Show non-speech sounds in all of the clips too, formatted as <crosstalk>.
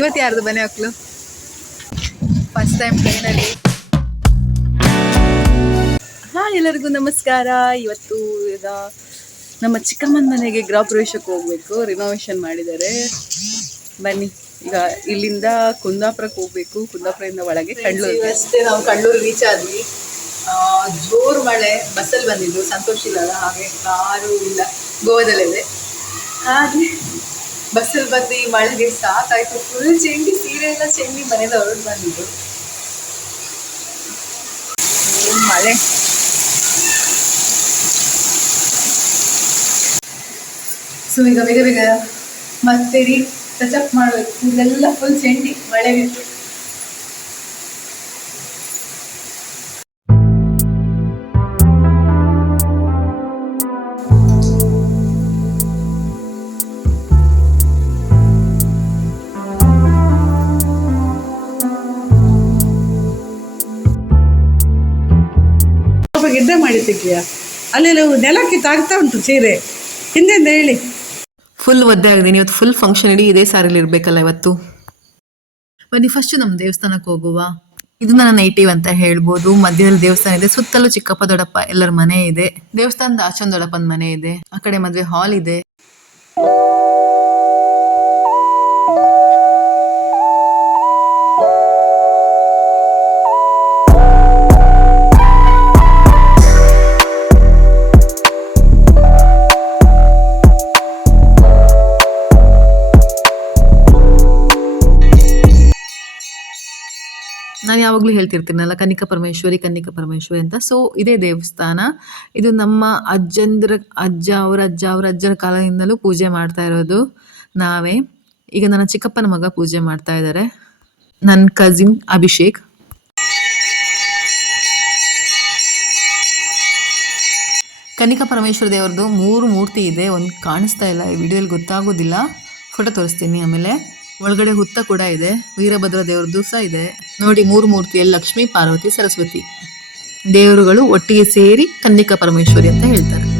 ಇವತ್ತು ಯಾರ್ದು ಮನೆ ಮಕ್ಕಳು? ಫಸ್ಟ್ ಟೈಮ್ ಟ್ರೈನಲ್ಲಿ ಹಾ ಎಲ್ಲರಿಗೂ ನಮಸ್ಕಾರ. ಇವತ್ತು ಈಗ ನಮ್ಮ ಚಿಕ್ಕಮ್ಮನ ಮನೆಗೆ ಗೃಹ ಪ್ರವೇಶಕ್ಕೆ ಹೋಗ್ಬೇಕು. ರಿನೋವೇಷನ್ ಮಾಡಿದ್ದಾರೆ. ಬನ್ನಿ. ಈಗ ಇಲ್ಲಿಂದ ಕುಂದಾಪುರಕ್ಕೆ ಹೋಗ್ಬೇಕು. ಕುಂದಾಪುರದಿಂದ ಒಳಗೆ ಕಣ್ಣೂರು ಅಷ್ಟೇ ನಾವು ಕಣ್ಣೂರು ರೀಚ್ ಆದ್ವಿ. ಜೋರು ಮಳೆ ಬಸ್ಸಲ್ಲಿ ಬಂದಿದ್ದು ಸಂತೋಷ ಇಲ್ಲ ಹಾಗೆ ಕಾರು ಇಲ್ಲ. ಗೋವಾದಲ್ಲಿದೆ ಹಾಗೆ ಬಸ್ಸಲ್ಲಿ ಬಂದು ಈ ಮಳೆಗೆ ಸಾಕಾಯ್ತು. ಫುಲ್ ಚೆಂಡಿ, ಸೀರೆ ಎಲ್ಲ ಚೆಂಡಿ ಮನೆಯಿಂದ ಹೊರಟು ಬಂದಿದ್ದು. ಮಳೆ. ಸೊ ಈಗ ಬೇಗ ಬೇಗ ಮತ್ತೆ ರೀ ಟಚ್ ಮಾಡ್ಬೇಕು. ಇದೆಲ್ಲ ಫುಲ್ ಚೆಂಡಿ ಮಳೆಗೆ. ತೆಗಿಯ ಅಲ್ಲೆಲ್ಲ ನೆಲಕ್ಕೆ ತಾಗ್ತಾ ಉಂಟು ಸೀರೆ. ಹಿಂದೆಂದ ಹೇಳಿ. ಫುಲ್ ಒದ್ದೆ ಆಗಿದ್ದೀನಿ ಇವತ್ತು ಫುಲ್ ಫಂಕ್ಷನ್ ಇಡೀ ಇದೇ ಸಾರಿಲಿ ಇರಬೇಕಲ್ಲ ಇವತ್ತು? ಬನ್ನಿ ಫಸ್ಟ್ ನಮ್ಮ ದೇವಸ್ಥಾನಕ್ಕೆ ಹೋಗುವ. ಇದು ನನ್ನ ನೈಟಿವ್ ಅಂತ ಹೇಳ್ಬೋದು. ಮಧ್ಯದಲ್ಲಿ ದೇವಸ್ಥಾನ ಇದೆ. ಸುತ್ತಲೂ ಚಿಕ್ಕಪ್ಪ, ದೊಡ್ಡಪ್ಪ ಎಲ್ಲರ ಮನೆ ಇದೆ. ದೇವಸ್ಥಾನದ ಆಚೊಂದು ದೊಡ್ಡಪ್ಪನ ಮನೆ ಇದೆ. ಆ ಕಡೆ ಮದುವೆ ಹಾಲ್ ಇದೆ. ಯಾವಾಗಲೂ ಹೇಳ್ತಿರ್ತೀನಲ್ಲ, ಕನ್ನಿಕ ಪರಮೇಶ್ವರಿ ಕನ್ನಿಕ ಪರಮೇಶ್ವರಿ ಅಂತ. ಸೊ ಇದೇ ದೇವಸ್ಥಾನ. ಇದು ನಮ್ಮ ಅಜ್ಜಂದ್ರ, ಅಜ್ಜ, ಅವರ ಅಜ್ಜ, ಅವರ ಅಜ್ಜನ ಕಾಲದಿಂದಲೂ ಪೂಜೆ ಮಾಡ್ತಾ ಇರೋದು ನಾವೇ. ಈಗ ನನ್ನ ಚಿಕ್ಕಪ್ಪನ ಮಗ ಪೂಜೆ ಮಾಡ್ತಾ ಇದ್ದಾರೆ ನನ್ನ ಕಸಿನ್ ಅಭಿಷೇಕ್. ಕನ್ನಿಕ ಪರಮೇಶ್ವರ ದೇವ್ರದ್ದು ಮೂರು ಮೂರ್ತಿ ಇದೆ. ಒಂದು ಕಾಣಿಸ್ತಾ ಇಲ್ಲ. ಈ ವಿಡಿಯೋಲಿ ಗೊತ್ತಾಗೋದಿಲ್ಲ. ಫೋಟೋ ತೋರಿಸ್ತೀನಿ ಆಮೇಲೆ. ಒಳಗಡೆ ಹುತ್ತ ಕೂಡ ಇದೆ. ವೀರಭದ್ರ ದೇವ್ರದ್ದು ಸಹ ಇದೆ. ನೋಡಿ, ಮೂರು ಮೂರ್ತಿಯಲ್ಲಿ ಲಕ್ಷ್ಮಿ, ಪಾರ್ವತಿ, ಸರಸ್ವತಿ. ದೇವರುಗಳು ಒಟ್ಟಿಗೆ ಸೇರಿ ಕನ್ನಿಕ ಪರಮೇಶ್ವರಿ ಅಂತ ಹೇಳ್ತಾರೆ.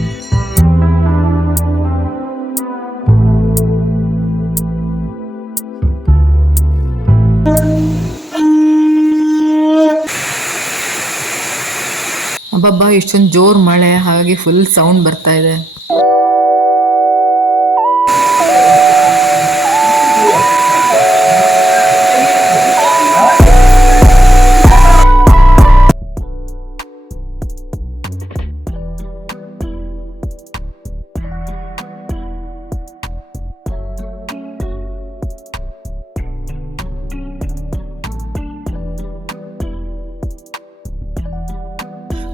ಅಬ್ಬಬ್ಬ ಇಷ್ಟೊಂದು ಜೋರ್ ಮಳೆ. ಹಾಗಾಗಿ ಫುಲ್ ಸೌಂಡ್ ಬರ್ತಾ ಇದೆ.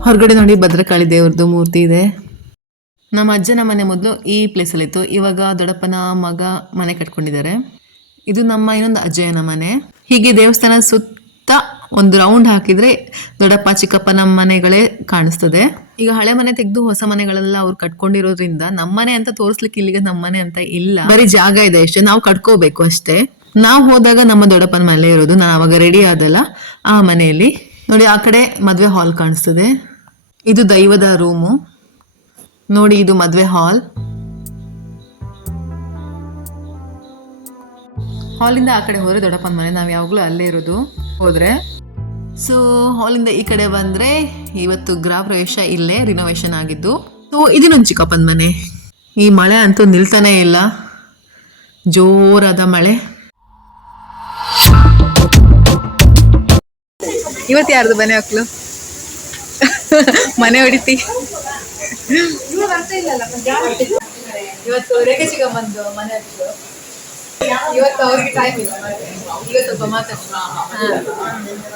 ಹೊರಗಡೆ ನೋಡಿ ಭದ್ರಕಾಳಿ ದೇವ್ರದ್ದು ಮೂರ್ತಿ ಇದೆ. ನಮ್ಮ ಅಜ್ಜನ ಮನೆ ಮೊದಲು ಈ ಪ್ಲೇಸಲ್ಲಿತ್ತು ಇವಾಗ ದೊಡ್ಡಪ್ಪನ ಮಗ ಮನೆ ಕಟ್ಕೊಂಡಿದ್ದಾರೆ. ಇದು ನಮ್ಮ ಇನ್ನೊಂದು ಅಜ್ಜಯ್ಯನ ಮನೆ. ಹೀಗೆ ದೇವಸ್ಥಾನ ಸುತ್ತ ಒಂದು ರೌಂಡ್ ಹಾಕಿದ್ರೆ ದೊಡ್ಡಪ್ಪ ಚಿಕ್ಕಪ್ಪನ ಮನೆಗಳೇ ಕಾಣಿಸ್ತದೆ. ಈಗ ಹಳೆ ಮನೆ ತೆಗೆದು ಹೊಸ ಮನೆಗಳೆಲ್ಲ ಅವ್ರು ಕಟ್ಕೊಂಡಿರೋದ್ರಿಂದ ನಮ್ಮನೆ ಅಂತ ತೋರಿಸ್ಲಿಕ್ಕೆ ಇಲ್ಲಿಗೆ ನಮ್ಮನೆ ಅಂತ ಇಲ್ಲ. ಬರೀ ಜಾಗ ಇದೆ ಅಷ್ಟೇ. ನಾವು ಕಟ್ಕೋಬೇಕು ಅಷ್ಟೇ. ನಾವು ಹೋದಾಗ ನಮ್ಮ ದೊಡ್ಡಪ್ಪನ ಮನೆ ಇರೋದು ನಾನು ಅವಾಗ ರೆಡಿ ಆದಲ್ಲ ಆ ಮನೆಯಲ್ಲಿ. ನೋಡಿ ಆ ಕಡೆ ಮದುವೆ ಹಾಲ್ ಕಾಣಿಸ್ತದೆ. ಇದು ದೈವದ ರೂಮು. ನೋಡಿ, ಇದು ಮದುವೆ ಹಾಲ್. ಹಾಲಿಂದ ಆ ಕಡೆ ಹೋದ್ರೆ ದೊಡ್ಡಪ್ಪನ ಮನೆ, ನಾವು ಯಾವಾಗಲೂ ಅಲ್ಲೇ ಇರೋದು, ಹೋದ್ರೆ. ಸೊ ಹಾಲಿಂದ ಈ ಕಡೆ ಬಂದ್ರೆ ಇವತ್ತು ಗೃಹ ಪ್ರವೇಶ ಇಲ್ಲೇ ರಿನೋವೇಷನ್ ಆಗಿದ್ದು. ಸೊ ಇದು ನನ್ನ ಚಿಕ್ಕಪ್ಪನ ಮನೆ. ಈ ಮಳೆ ಅಂತೂ ನಿಲ್ತಾನೇ ಇಲ್ಲ. ಜೋರಾದ ಮಳೆ. ಇವತ್ತು ಯಾರ್ದು ಮನೆ ಮಕ್ಕಳು ಮನೆ ಹೊಡಿತಿ. ಇವತ್ತು ರೇಖೆ ಸಿಗಮ್ಮಂದು ಮನೆ ಹತ್ತು ಇವತ್ತು ಅವ್ರಿಗೆ ಟೈಮ್ ಇಲ್ಲ ಈಗ ಸ್ವಲ್ಪ ಮಾತಾಡ್ತೀನಿ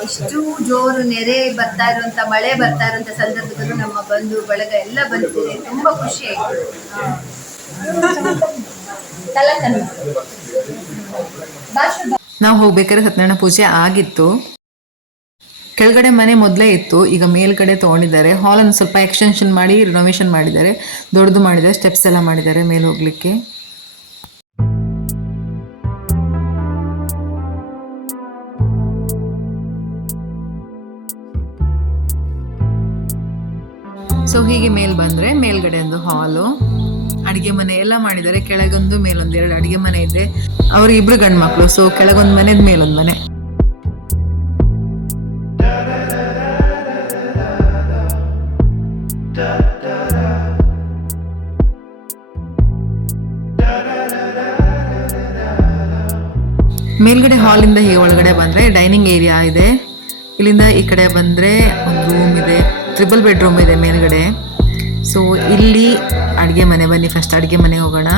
ಇಷ್ಟು ಜೋರು ನೆರೆ ಬರ್ತಾ ಇರುವಂತ ಮಳೆ ಬರ್ತಾ ಇರುವಂತ ಸಂದರ್ಭದಲ್ಲೂ ನಮ್ಮ ಬಂಧು ಬಳಗ ಎಲ್ಲ ಬಂದಿದೆ. ತುಂಬಾ ಖುಷಿ ಆಯ್ತು. ನಾವು ಹೋಗ್ಬೇಕಾದ್ರೆ ಸತ್ಯನಾರಾಯಣ ಪೂಜೆ ಆಗಿತ್ತು. ಕೆಳಗಡೆ ಮನೆ ಮೊದಲೇ ಇತ್ತು, ಈಗ ಮೇಲ್ಗಡೆ ತೊಗೊಂಡಿದ್ದಾರೆ. ಹಾಲನ್ನು ಸ್ವಲ್ಪ ಎಕ್ಸ್ಟೆನ್ಷನ್ ಮಾಡಿ ರಿನೋವೇಷನ್ ಮಾಡಿದ್ದಾರೆ. ದೊಡ್ಡದು ಮಾಡಿದ್ದಾರೆ ಸ್ಟೆಪ್ಸ್ ಎಲ್ಲ ಮಾಡಿದ್ದಾರೆ ಮೇಲೆ ಹೋಗ್ಲಿಕ್ಕೆ. ಸೊ ಹೀಗೆ ಮೇಲ್ ಬಂದರೆ ಮೇಲ್ಗಡೆ ಒಂದು ಹಾಲು ಅಡಿಗೆ ಮನೆ ಎಲ್ಲ ಮಾಡಿದ್ದಾರೆ. ಕೆಳಗೊಂದು ಮೇಲೊಂದು ಎರಡು ಅಡಿಗೆ ಮನೆ ಇದೆ. ಅವ್ರಿಗೆ ಇಬ್ರು ಗಂಡು ಮಕ್ಕಳು ಸೊ ಕೆಳಗೊಂದು ಮನೆ ಮೇಲೊಂದು ಮನೆ. ಮೇಲ್ಗಡೆ ಹಾಲಿಂದ ಹೀಗೆ ಒಳಗಡೆ ಬಂದರೆ ಡೈನಿಂಗ್ ಏರಿಯಾ ಇದೆ. ಇಲ್ಲಿಂದ ಈ ಕಡೆ ಬಂದರೆ ಒಂದು ರೂಮ್ ಇದೆ ಟ್ರಿಬಲ್ ಬೆಡ್ರೂಮ್ ಇದೆ ಮೇಲ್ಗಡೆ. ಸೊ ಇಲ್ಲಿ ಅಡುಗೆ ಮನೆ ಬನ್ನಿ ಫಸ್ಟ್ ಅಡುಗೆ ಮನೆ ಹೋಗೋಣ.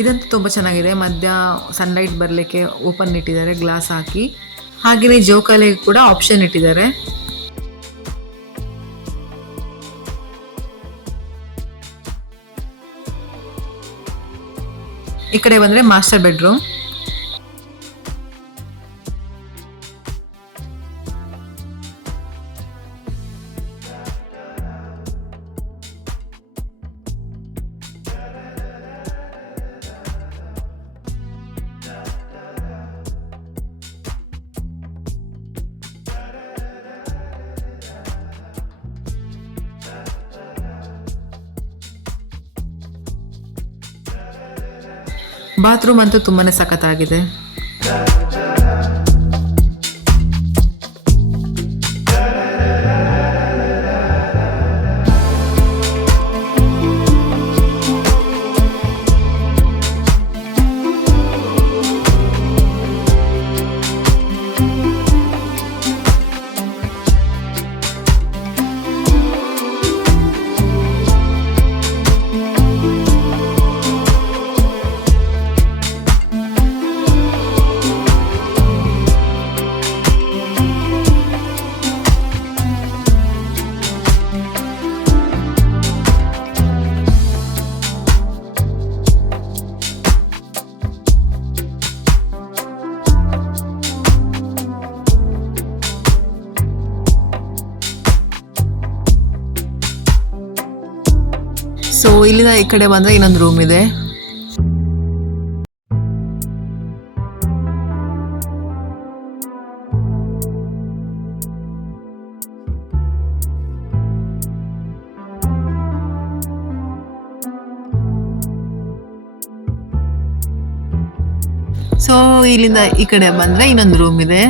ಇದಂತೂ ತುಂಬ ಚೆನ್ನಾಗಿದೆ. ಮಧ್ಯ ಸನ್ಲೈಟ್ ಬರಲಿಕ್ಕೆ ಓಪನ್ ಇಟ್ಟಿದ್ದಾರೆ ಗ್ಲಾಸ್ ಹಾಕಿ. ಹಾಗೆಯೇ ಜೋಕಾಲಿಗೆ ಕೂಡ ಆಪ್ಷನ್ ಇಟ್ಟಿದ್ದಾರೆ. ಈ ಕಡೆ ಬಂದ್ರೆ ಮಾಸ್ಟರ್ ಬೆಡ್ರೂಮ್ ಬಾತ್ರೂಮ್ ಅಂತೂ ತುಂಬಾನೇ ಸಖತ್ತಾಗಿದೆ. ಸೊ ಇಲ್ಲಿಂದ ಈ ಕಡೆ ಬಂದ್ರೆ ಇನ್ನೊಂದು ರೂಮ್ ಇದೆ. ಸೊ ಇಲ್ಲಿಂದ ಈ ಕಡೆ ಬಂದ್ರೆ ಇನ್ನೊಂದು ರೂಮ್ ಇದೆ.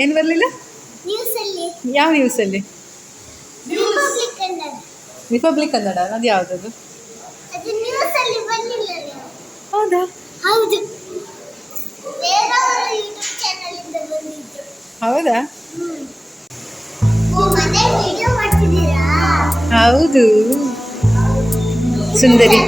ಏನು ಬರಲಿಲ್ಲ? ಯಾವ ನ್ಯೂಸಲ್ಲಿ ರಿಪಬ್ಲಿಕ್ ಕನ್ನಡ ಅದು ಯಾವುದದು? ಹೌದಾ? ಹೌದು. ಹೌದಾ? ಹೌದು. ಸುಂದರಿ.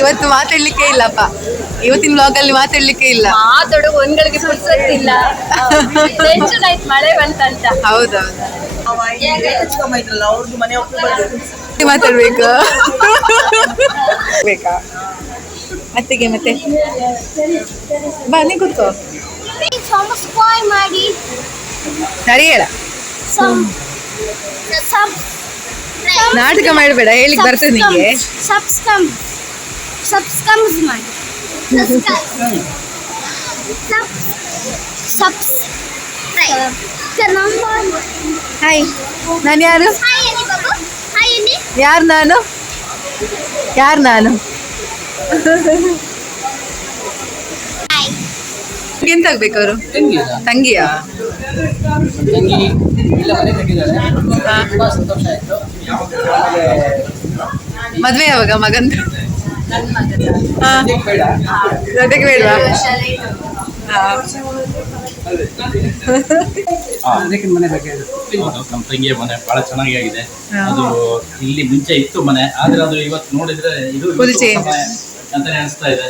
ಇವತ್ತು ಮಾತಾಡ್ಲಿಕ್ಕೆ ಇಲ್ಲಪ್ಪ. ಇವತ್ತಿನ ಬ್ಲಾಗ್ ಅಲ್ಲಿ ಮಾತಾಡ್ಲಿಕ್ಕೆ ಇಲ್ಲ. ಮಾತಾಡೋ ಒಂದ್ಗಳಿಗೆ ಇಲ್ಲ ಟೆನ್ಷನ್ <laughs> ಆಯ್ತು ಮಳೆ ಬಂತಂತ. ಹೌದೌದು. ಮಾತಾಡ್ಬೇಕು. ಬೇಕಾ? ಅತ್ತಿಗೆ ಮತ್ತೆ. ಬನ್ನಿ ಕೂತ್ಕೋ. ಮಾಡಿ. ಸರಿ ಹೇಳ. ನಾಟಕ ಮಾಡಬೇಡ ಹೇಳಿಕ್ ಬರ್ತದೆ ನಿಂಗೆ. ಸಬ್ಸ್ಕ್ರೈಬ್ ಸಬ್ಸ್ಕ್ರೈಬ್ ಮಾಡಿ ಹಾಯ್ ನಾನು ಯಾರು? ಯಾರು ನಾನು? ಯಾರು ನಾನು? ಹಾಯ್ ಎಂತ ಆಗ್ಬೇಕು ಅವರು? ತಂಗಿಯಾ? ತಂಗಿ ಇಲ್ಲ ಮನೆ ಕಟ್ಟಿದ್ದಾರೆ ತುಂಬಾ ಸಂತೋಷ ಆಯ್ತು. ಮದ್ವೆ ಯಾವಾಗ ಮಗಂದು? ಜೊತೆಗೆ ಬೇಡವಾ ನಮ್ಮ ತಂಗಿಯ ಮನೆ ಬಹಳ ಚೆನ್ನಾಗಿ ಆಗಿದೆ ಅದು ಇಲ್ಲಿ ಮುಂಚೆ ಇತ್ತು ಮನೆ ಆದ್ರೆ ಅದು ಇವತ್ತು ನೋಡಿದ್ರೆ ಇದು ಅಂತಾನೆ ಅನಿಸ್ತಾ ಇದೆ.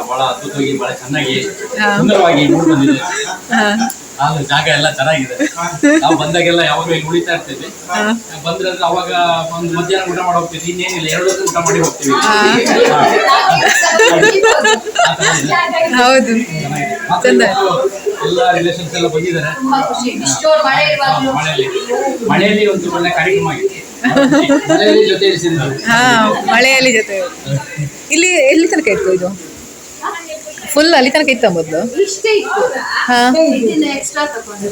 ಬಹಳ ಅದ್ಭುತವಾಗಿ ಬಹಳ ಚೆನ್ನಾಗಿ ಸುಂದರವಾಗಿ ಮೂಡ್ ಬಂದಿದೆ. ಆದ್ರೆ ಜಾಗ ಎಲ್ಲ ಚೆನ್ನಾಗಿದೆ. ನಾವು ಬಂದಾಗೆಲ್ಲ ಯಾವಾಗಲೂ ಇಲ್ಲಿ ಉಳಿತಾ ಇರ್ತೀವಿ. ಬಂದ್ರೆ ಅಂದ್ರೆ ಅವಾಗ ಒಂದು ಮಧ್ಯಾಹ್ನ ಊಟ ಮಾಡಿ ಹೋಗ್ತೀವಿ ಇನ್ನೇನಿಲ್ಲ ಎರಡು ಹೊತ್ತು ಊಟ ಮಾಡಿ ಹೋಗ್ತೀವಿ. ಹೌದು. ಎಲ್ಲ ರಿಲೇಷನ್ಸ್ ಎಲ್ಲ ಬಂದಿದ್ದಾರೆ. ಮಳೆಯಲ್ಲಿ. ಮಳೆಯಲ್ಲಿ ಒಂದು ಒಳ್ಳೆ ಕಾರ್ಯಕ್ರಮ ಆಗಿದೆ. ಮಳೆಯಲ್ಲಿ ಜೊತೆ ಮಳೆಯಲ್ಲಿ ಜೊತೆ ಇಲ್ಲಿ ಎಲ್ಲಿ ತನಕ ಇತ್ತು ಇದು? ಫುಲ್ ಅಲ್ಲಿ ತನಕ ಇತ್ತ ಮೊದಲು? ಇಷ್ಟೇ ಇತ್ತು. ಹಾ. ಇದನ್ನ ಎಕ್ಸ್ಟ್ರಾ ತಗೊಂಡು.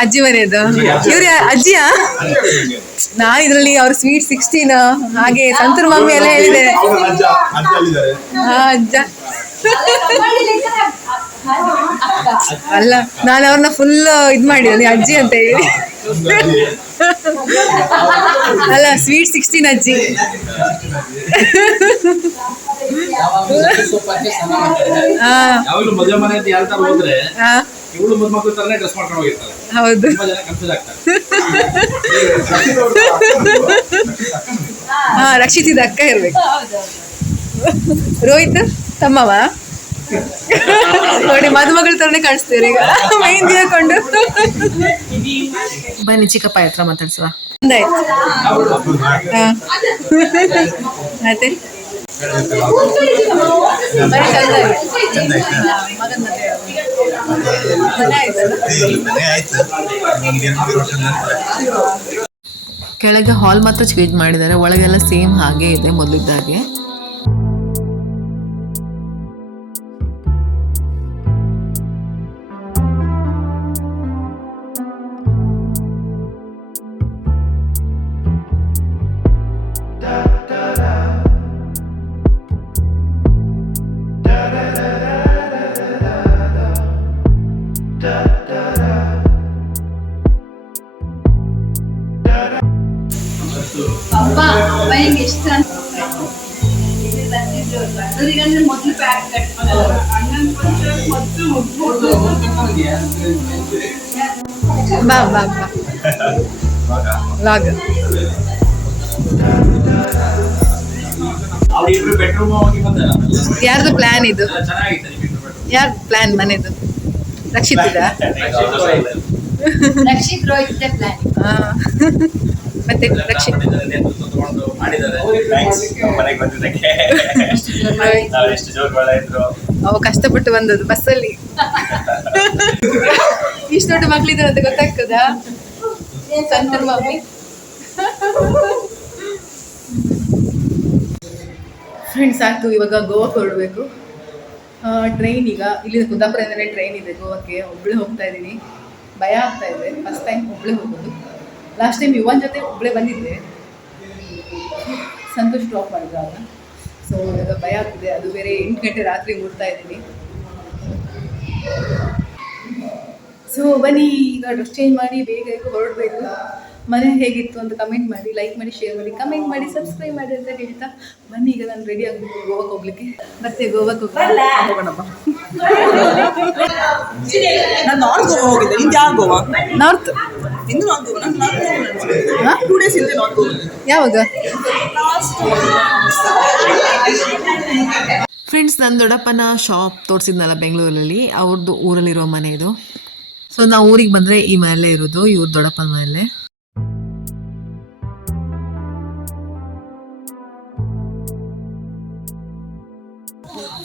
ಅಜ್ಜಿ ಮನೆಯದು ಇವ್ರ ಅಜ್ಜಿಯಾ? ನಾನು ಇದ್ರಲ್ಲಿ ಅವ್ರ ಸ್ವೀಟ್ ಸಿಕ್ಸ್ಟೀನ್ ಹಾಗೆ ಸಂತೂರ್ ಮಮ್ಮಿ ಎಲ್ಲ ಹೇಳಿದೆ ಅಜ್ಜ ಅಲ್ಲ ನಾನು ಅವ್ರನ್ನ ಫುಲ್ ಇದ್ ಮಾಡಿದ್ದೀನಿ ಅಜ್ಜಿ ಅಂತ ಹೇಳಿ. ಅಲ್ಲ ಸ್ವೀಟ್ ಸಿಕ್ಸ್ಟೀನ್ ಅಜ್ಜಿ. ಹೌದು. ತುಂಬಾ ಜನ ಕನ್ಫ್ಯೂಸ್ ಆಗ್ತಾರೆ. ಅಜ್ಜಿದವ್ರು ಅಕ್ಕನ ಹಾ ರಕ್ಷಿತಿದ ಅಕ್ಕ ಇರ್ಬೇಕು. ರೋಹಿತ್ ತಮ್ಮವ? ನೋಡಿ ಮದುಮಗಳ ತರನೇ ಕಾಣಿಸ್ತೀರಿ ಈಗ. ಮೆಹಂದಿ ಹಾಕೊಂಡು. ಬನ್ನಿ ಚಿಕ್ಕಪ್ಪ ಹತ್ರ ಮಾತಾಡ್ಸುವ ಮತ್ತೆ? ಕೆಳಗೆ ಹಾಲ್ ಮಾತ್ರ ಚೇಂಜ್ ಮಾಡಿದ್ದಾರೆ ಒಳಗೆಲ್ಲ ಸೇಮ್ ಹಾಗೆ ಇದೆ ಮೊದಲಿದ್ದಾಗೆ. ಬಾ ಬಾ ಬಾ ಯಾರ್ದು ಪ್ಲಾನ್ ಇದು? ಯಾರ ಪ್ಲಾನ್ ಮನೆದು? ರಕ್ಷಿತ್ ಇದ ರಕ್ಷಿತ್ ರೋಹಿತ್. ಮತ್ತೆ ರಕ್ಷಿತ್. ತಗೊಂಡು ಮಾಡಿದ್ದಾರೆ. ಮನೆಗೆ ಬಂದಿದ್ದಕ್ಕೆ. <laughs> ನಾವು ಎಷ್ಟು ಅವ ಕಷ್ಟಪಟ್ಟು ಬಂದದ್ದು ಬಸ್ಸಲ್ಲಿ. ಇಷ್ಟು ದೊಡ್ಡ ಮಕ್ಳಿದ್ರು ಅಂತ ಗೊತ್ತಾಗ್ತದ? ಸಂತೂರ್ ಮಮ್ಮಿ ಫ್ರೆಂಡ್ಸ್ ಆಯ್ತು ಇವಾಗ ಗೋವಾಕ್ಕೆ ಹೊರಡಬೇಕು. ಟ್ರೈನ್ ಈಗ ಇಲ್ಲಿ ಕುಂದಾಪುರದಿಂದಲೇ ಟ್ರೈನ್ ಇದೆ ಗೋವಾಕ್ಕೆ. ಒಬ್ಳೆ ಹೋಗ್ತಾ ಇದ್ದೀನಿ. ಭಯ ಆಗ್ತಾ ಇದೆ. ಫಸ್ಟ್ ಟೈಮ್ ಒಬ್ಬಳೇ ಹೋಗೋದು. ಲಾಸ್ಟ್ ಟೈಮ್ ಯುವನ್ ಜೊತೆ ಒಬ್ಬಳೇ ಬಂದಿದ್ದೆ. ಸಂತೋಷ್ ಡ್ರಾಪ್ ಮಾಡಿದ್ರು ಆಗ ಸೊ ಇವಾಗ ಭಯ ಆಗ್ತಿದೆ. ಅದು ಬೇರೆ ಎಂಟು ಗಂಟೆ ರಾತ್ರಿ ಮುಟ್ತಾ ಇದ್ದೀನಿ. ಸೊ ಬನ್ನಿ ಈಗ ಡ್ರೆಸ್ ಚೇಂಜ್ ಮಾಡಿ ಬೇಗ ಬೇಗ ಹೊರಡಬೇಕು. ಮನೆ ಹೇಗಿತ್ತು ಅಂತ ಕಮೆಂಟ್ ಮಾಡಿ ಲೈಕ್ ಮಾಡಿ ಶೇರ್ ಮಾಡಿ ಕಮೆಂಟ್ ಮಾಡಿ ಸಬ್ಸ್ಕ್ರೈಬ್ ಮಾಡಿ ಅಂತ ಹೇಳ್ತಾ ಬನ್ನಿ ಈಗ ನಾನು ರೆಡಿ ಆಗಬೇಕು ಗೋವಾಕ್ಕೆ ಹೋಗ್ಲಿಕ್ಕೆ. ಮತ್ತೆ ಗೋವಾಕ್ಕೆ ಹೋಗೋಣಪ್ಪ ನಾನು ನಾರ್ತ್ ಗೋವಾ ಹೋಗಿದ್ದೆ. ಗೋವಾ? ನಾರ್ತ್ ಟೂ ಡೇಸ್ ಯಾವಾಗ ಫ್ರೆಂಡ್ಸ್ ನನ್ನ ದೊಡ್ಡಪ್ಪನ ಶಾಪ್ ತೋರಿಸಿದ್ನಲ್ಲ ಬೆಂಗಳೂರಲ್ಲಿ ಅವ್ರದ್ದು ಊರಲ್ಲಿರೋ ಮನೆ ಇದು. ಸೊ ನಾವು ಊರಿಗೆ ಬಂದರೆ ಈ ಮನೆಯಲ್ಲೇ ಇರೋದು, ಇವ್ರ ದೊಡ್ಡಪ್ಪನ ಮನೆಯಲ್ಲೇ.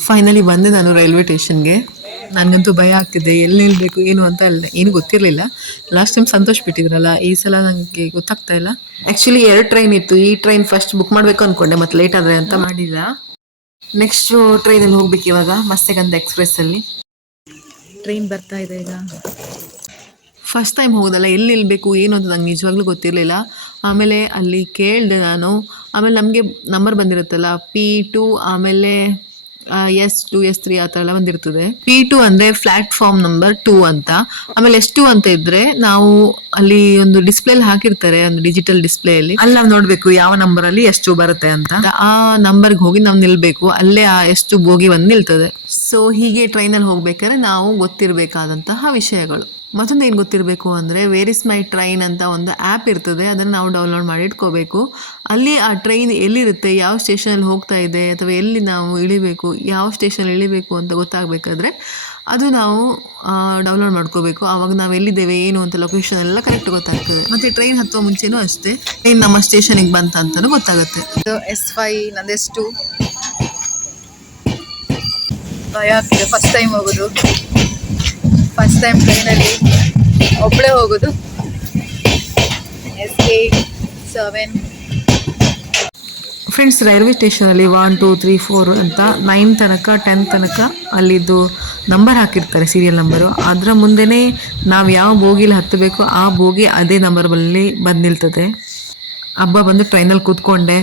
ಫೈನಲಿ ಬಂದೆ ನಾನು ರೈಲ್ವೆ ಸ್ಟೇಷನ್ಗೆ. ನನಗಂತೂ ಭಯ ಆಗ್ತಿದೆ ಎಲ್ಲಿ ನಿಲ್ಬೇಕು ಏನು ಅಂತ ಅಲ್ಲ ಏನು ಗೊತ್ತಿರಲಿಲ್ಲ. ಲಾಸ್ಟ್ ಟೈಮ್ ಸಂತೋಷ್ ಬಿಟ್ಟಿದ್ರಲ್ಲ ಈ ಸಲ ನನಗೆ ಗೊತ್ತಾಗ್ತಾ ಇಲ್ಲ. ಆ್ಯಕ್ಚುಲಿ ಎರಡು ಟ್ರೈನ್ ಇತ್ತು ಈ ಟ್ರೈನ್ ಫಸ್ಟ್ ಬುಕ್ ಮಾಡಬೇಕು ಅಂದ್ಕೊಂಡೆ ಮತ್ತೆ ಲೇಟ್ ಆದರೆ ಅಂತ. ಮಾಡಿಲ್ಲ. ನೆಕ್ಸ್ಟ್ ಟ್ರೈನಲ್ಲಿ ಹೋಗ್ಬೇಕು ಇವಾಗ ಮಸ್ತೆಗಂಧ ಎಕ್ಸ್ಪ್ರೆಸ್ಸಲ್ಲಿ ಟ್ರೈನ್ ಬರ್ತಾ ಇದೆ ಈಗ. ಫಸ್ಟ್ ಟೈಮ್ ಹೋಗೋದಲ್ಲ ಎಲ್ಲಿ ನಿಲ್ಬೇಕು ಏನು ಅಂತ ನಂಗೆ ನಿಜವಾಗ್ಲೂ ಗೊತ್ತಿರಲಿಲ್ಲ. ಆಮೇಲೆ ಅಲ್ಲಿ ಕೇಳಿದೆ ನಾನು. ಆಮೇಲೆ ನಮಗೆ ನಂಬರ್ ಬಂದಿರುತ್ತಲ್ಲ ಪಿ ಟು ಆಮೇಲೆ ಎಸ್ ಟು ಎಸ್ ತ್ರೀ ಆ ಥರ ಎಲ್ಲ ಬಂದಿರ್ತದೆ. ಪಿ ಟು ಅಂದರೆ ಪ್ಲಾಟ್ಫಾರ್ಮ್ ನಂಬರ್ ಟೂ ಅಂತ. ಆಮೇಲೆ ಎಸ್ ಟು ಅಂತ ಇದ್ರೆ ನಾವು ಅಲ್ಲಿ ಒಂದು ಡಿಸ್ಪ್ಲೇಲಿ ಹಾಕಿರ್ತಾರೆ ಒಂದು ಡಿಜಿಟಲ್ ಡಿಸ್ಪ್ಲೇ ಅಲ್ಲಿ. ನಾವು ನೋಡಬೇಕು ಯಾವ ನಂಬರ್ ಅಲ್ಲಿ ಎಷ್ಟು ಬರುತ್ತೆ ಅಂತ. ಆ ನಂಬರ್ಗೆ ಹೋಗಿ ನಾವು ನಿಲ್ಬೇಕು. ಅಲ್ಲೇ ಆ ಎಷ್ಟು ಬೋಗಿ ಬಂದು ನಿಲ್ತದೆ. ಸೊ ಹೀಗೆ ಟ್ರೈನಲ್ಲಿ ಹೋಗ್ಬೇಕಾದ್ರೆ ನಾವು ಗೊತ್ತಿರಬೇಕಾದಂತಹ ವಿಷಯಗಳು. ಮತ್ತೊಂದು ಏನು ಗೊತ್ತಿರಬೇಕು ಅಂದರೆ ವೇರ್ ಇಸ್ ಮೈ ಟ್ರೈನ್ ಅಂತ ಒಂದು ಆ್ಯಪ್ ಇರ್ತದೆ, ಅದನ್ನು ನಾವು ಡೌನ್ಲೋಡ್ ಮಾಡಿ ಇಟ್ಕೋಬೇಕು. ಅಲ್ಲಿ ಆ ಟ್ರೈನ್ ಎಲ್ಲಿರುತ್ತೆ, ಯಾವ ಸ್ಟೇಷನಲ್ಲಿ ಹೋಗ್ತಾ ಇದೆ, ಅಥವಾ ಎಲ್ಲಿ ನಾವು ಇಳಿಬೇಕು, ಯಾವ ಸ್ಟೇಷನ್ ಇಳಿಬೇಕು ಅಂತ ಗೊತ್ತಾಗಬೇಕಾದ್ರೆ, ಅದು ನಾವು ಡೌನ್ಲೋಡ್ ಮಾಡ್ಕೋಬೇಕು. ಆವಾಗ ನಾವು ಎಲ್ಲಿದ್ದೇವೆ, ಏನು ಅಂತ ಲೊಕೇಶನ್ ಎಲ್ಲ ಕರೆಕ್ಟ್ ಗೊತ್ತಾಗ್ತದೆ. ಮತ್ತು ಟ್ರೈನ್ ಹತ್ತುವ ಮುಂಚೆನೂ ಅಷ್ಟೇ ಟ್ರೈನ್ ನಮ್ಮ ಸ್ಟೇಷನಿಗೆ ಬಂತ ಅಂತಲೂ ಗೊತ್ತಾಗುತ್ತೆ. ಇದು ಎಸ್ ಫೈ ನಂದೆಷ್ಟು ಫಸ್ಟ್ ಟೈಮ್ ಹೋಗೋದು. ಫಸ್ಟ್ ಟೈಮ್ ಟ್ರೈನಲ್ಲಿ ಒಬ್ಬಳೇ ಹೋಗೋದು. S eight seven friends railway ಸ್ಟೇಷನಲ್ಲಿ one two three four ಅಂತ ನೈನ್ ತನಕ ಟೆನ್ ತನಕ ಅಲ್ಲಿದ್ದು ನಂಬರ್ ಹಾಕಿರ್ತಾರೆ ಸೀರಿಯಲ್ ನಂಬರು ಅದರ ಮುಂದೆನೇ ನಾವು ಯಾವ ಬೋಗಿಲಿ ಹತ್ತಬೇಕು ಆ ಬೋಗಿ ಅದೇ ನಂಬರಲ್ಲಿ ಬಂದು ನಿಲ್ತದೆ. ಹಬ್ಬ ಬಂದು ಟ್ರೈನಲ್ಲಿ ಕೂತ್ಕೊಂಡೆ.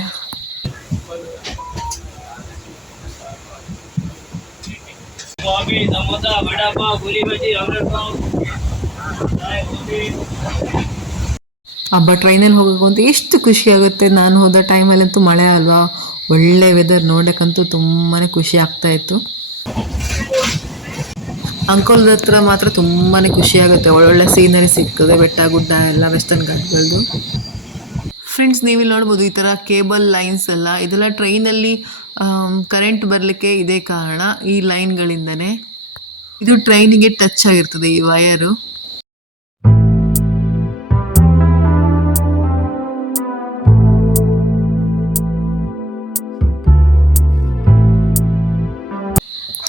ಹಬ್ಬ ಟ್ರೈನಲ್ಲಿ ಹೋಗೋಕ್ಕಂತೂ ಎಷ್ಟು ಖುಷಿ ಆಗುತ್ತೆ. ನಾನು ಹೋದ ಟೈಮಲ್ಲಂತೂ ಮಳೆ ಅಲ್ವಾ? ಒಳ್ಳೆ ವೆದರ್ ನೋಡೋಕ್ಕಂತೂ ತುಂಬಾ ಖುಷಿ ಆಗ್ತಾ ಇತ್ತು. ಅಂಕೋಲ್ ಹತ್ರ ಮಾತ್ರ ತುಂಬಾ ಖುಷಿ ಆಗುತ್ತೆ. ಒಳ್ಳೊಳ್ಳೆ ಸೀನರಿ ಸಿಗ್ತದೆ, ಬೆಟ್ಟ, ಗುಡ್ಡ, ಎಲ್ಲ ವೆಸ್ಟರ್ನ್ ಘಾಟ್ಗಳದ್ದು ಫ್ರೆಂಡ್ಸ್ ನೀವಿಲ್ಲಿ ನೋಡ್ಬೋದು, ಈ ಥರ ಕೇಬಲ್ ಲೈನ್ಸ್ ಎಲ್ಲ, ಇದೆಲ್ಲ ಟ್ರೈನಲ್ಲಿ ಕರೆಂಟ್ ಬರಲಿಕ್ಕೆ ಇದೇ ಕಾರಣ ಈ ಲೈನ್ಗಳಿಂದನೇ ಇದು ಟ್ರೈನಿಗೆ ಟಚ್ ಆಗಿರ್ತದೆ ಈ ವಯರು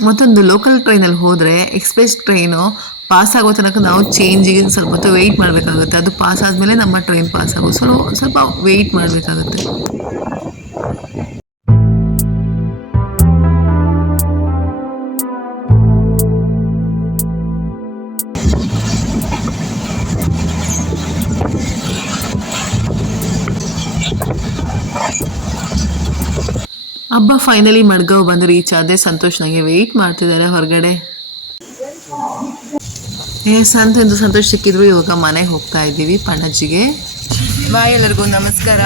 ಮತ್ತೊಂದು ಲೋಕಲ್ ಟ್ರೈನಲ್ಲಿ ಹೋದರೆ ಎಕ್ಸ್ಪ್ರೆಸ್ ಟ್ರೈನು ಪಾಸ್ ಆಗೋ ತನಕ ನಾವು ಚೇಂಜಿಗೆ ಸ್ವಲ್ಪ ಹೊತ್ತು ವೆಯ್ಟ್ ಮಾಡಬೇಕಾಗುತ್ತೆ. ಅದು ಪಾಸ್ ಆದಮೇಲೆ ನಮ್ಮ ಟ್ರೈನ್ ಪಾಸ್ ಆಗೋದು ಸ್ವಲ್ಪ ಸ್ವಲ್ಪ ವೆಯ್ಟ್ ಮಾಡಬೇಕಾಗುತ್ತೆ. ಹಬ್ಬ ಫೈನಲಿ ಮಡ್ಗಾವ್ ಬಂದು ರೀಚ್ ಆದರೆ ಸಂತೋಷ್ ನನಗೆ ವೆಯ್ಟ್ ಮಾಡ್ತಿದ್ದಾರೆ ಹೊರಗಡೆ. ಸಂತ ಎಂದು ಸಂತೋಷ ಸಿಕ್ಕಿದ್ರು ಇವಾಗ ಮನೆಗೆ ಹೋಗ್ತಾ ಇದ್ದೀವಿ ಪಣಜಿಗೆ. ಬಾಯ್ ಎಲ್ಲರಿಗೂ ನಮಸ್ಕಾರ.